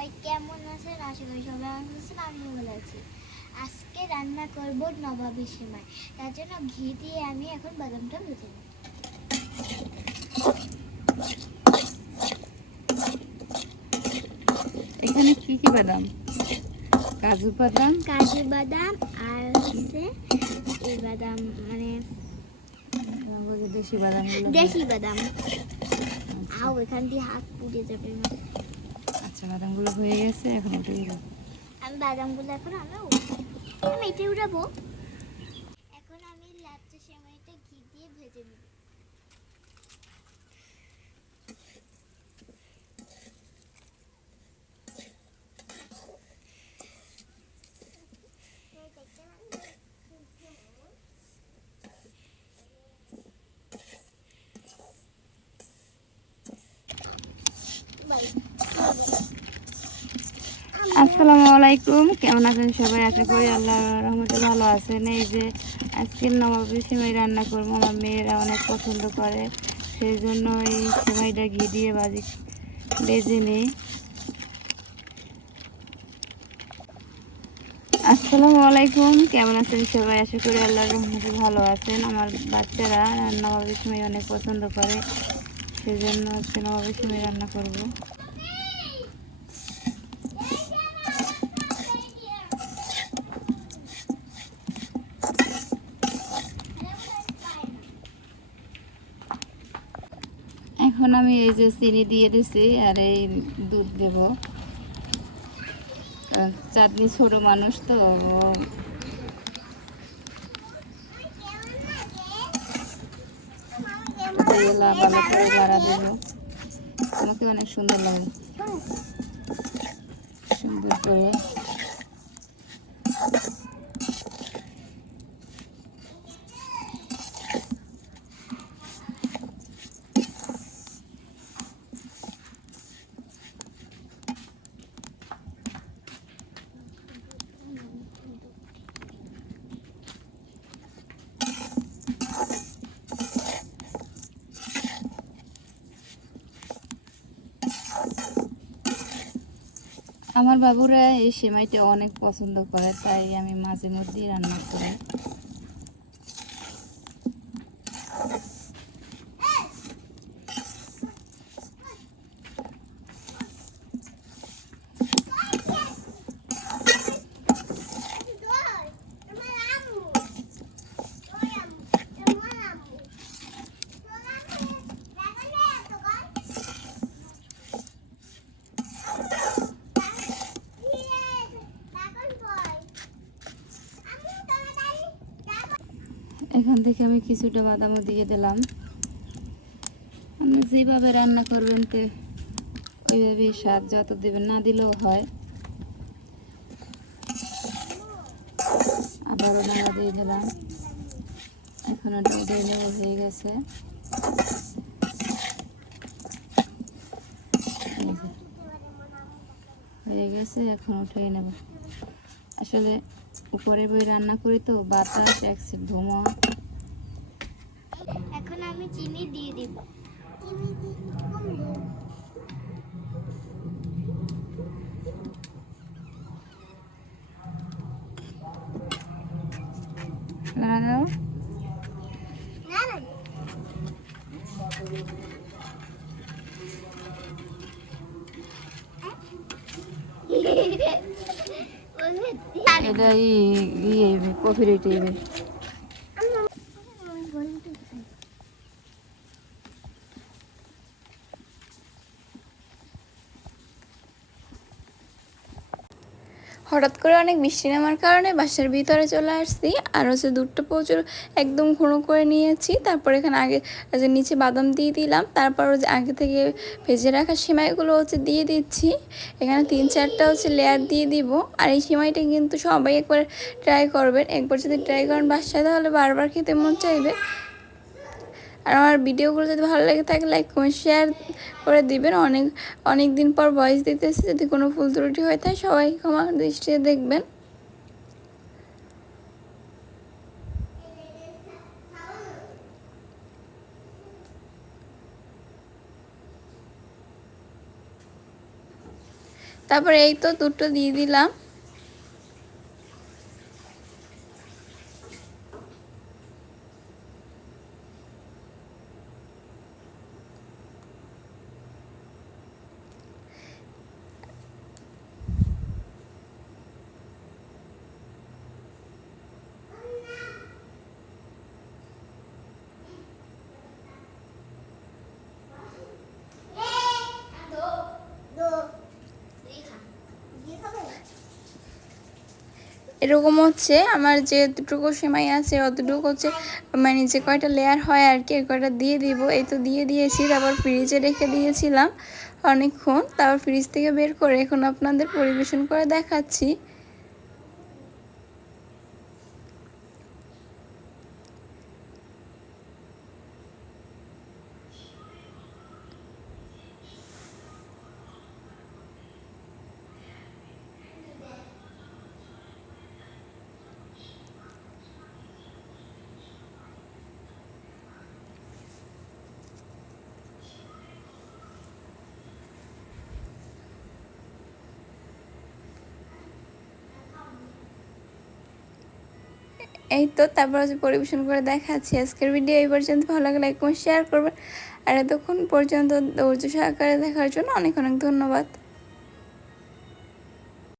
সবাই কেমন আছেন? আশা করি সবাই ভালো আছেন আমিও ভালো আছি। আজকে রান্না করব নবাবী সেমাই। তার জন্য ঘি দিয়ে আমি এখন বাদামটা ভেজে নেব। এখানে কি কি বাদাম? কাজু বাদাম? কাজু বাদাম আর হচ্ছে এই বাদাম মানে দেশি বাদামগুলো দেশি বাদাম। আও এখান দিয়ে হাত পুড়ে যাবে। আচ্ছা বাদামগুলো হয়ে গেছে, এখন উঠে দিল আমি বাদামগুলো এখন আমি আমি এটা উঠাবো এখন আমি লাচ্চা সেমাইটা ঘি দিয়ে ভেজে নেব। আসসালামু আলাইকুম। কেমন আছেন সবাই? আশা করি আল্লাহ রহমতে ভালো আছেন। এই যে আজকের নবাবী সেমাই রান্না করব। আমার মেয়েরা অনেক পছন্দ করে সেই জন্য এই সেমাইটা ঘি দিয়ে বাজি বেজে নিই। আসসালামু আলাইকুম। কেমন আছেন সবাই? আশা করি আল্লাহর রহমতে ভালো আছেন। আমার বাচ্চারা নবাবী সেমাই অনেক পছন্দ করে সেই জন্য হচ্ছে নবাবী সেমাই রান্না করব। এখন আমি এই যে চিনি দিয়ে দিছি আর এই দুধ দেব। চাটনি ছোট মানুষ তো ভালো করে বাড়া আমাকে অনেক সুন্দর লাগে। সুন্দর করে আমার বাবুরা এই সেমাইটা অনেক পছন্দ করে তাই আমি মাঝে মধ্যেই রান্না করি। এখান থেকে আমি কিছুটা বাদামও দিয়ে দিলাম। আপনি যেভাবে রান্না করবেন তো ওইভাবেই স্বাদ যত দেবেন না দিলেও হয়। আবারও নাড়া দিয়ে দিলাম। এখন ওটা উঠে নেওয়া হয়ে গেছে। হয়ে গেছে, এখন উঠিয়ে নেব। আসলে উপরে বই রান্না করি তো, বাতাস একসিট ধোঁয়া। চিনি দিয়ে দিব। চিনি দিয়ে দাও এটা ইয়ে কফি রেটে হঠাৎ করে অনেক বৃষ্টি নামার কারণে বাসার ভিতরে চলে আসছি। আর হচ্ছে দুধটা প্রচুর একদম ঘন করে নিয়েছি। তারপর এখানে আগে যে নিচে বাদাম দিয়ে দিলাম, তারপর হচ্ছে আগে থেকে ভেজে রাখা সিমাইগুলো হচ্ছে দিয়ে দিচ্ছি। এখানে তিন চারটা হচ্ছে লেয়ার দিয়ে দিব। আর এই সিমাইটা কিন্তু সবাই একবার ট্রাই করবেন। একবার যদি ট্রাই করেন বাসায়, তাহলে বারবার খেতে মন চাইবে। আর আমার ভিডিওগুলো যদি ভালো লাগে থাকে লাইক কমেন্ট শেয়ার করে দিবেন। অনেক অনেক দিন পর ভয়েস দিতেছি, যদি কোনো ফুল ত্রুটি হয়ে থাকে, সবাই ক্ষমা দৃষ্টিতে দেখবেন। তারপরে এই তো দুটো দিয়ে দিলাম। এরকম হচ্ছে, আমার যে দুটুকু সেমাই আছে, অতটুকু হচ্ছে মানে যে কয়টা লেয়ার হয় আর কি কয়টা দিয়ে দিব, এই তো দিয়ে দিয়েছি, তারপর ফ্রিজে রেখে দিয়েছিলাম অনেকক্ষণ, তারপর ফ্রিজ থেকে বের করে এখন আপনাদের পরিবেশন করে দেখাচ্ছি। এই তো, তারপর হচ্ছে পরিবেশন করে দেখাচ্ছি। আজকের ভিডিও এই পর্যন্ত। ভালো লাগলে একদম শেয়ার করবেন। আর এতক্ষণ পর্যন্ত ধৈর্য সহকারে দেখার জন্য অনেক অনেক ধন্যবাদ।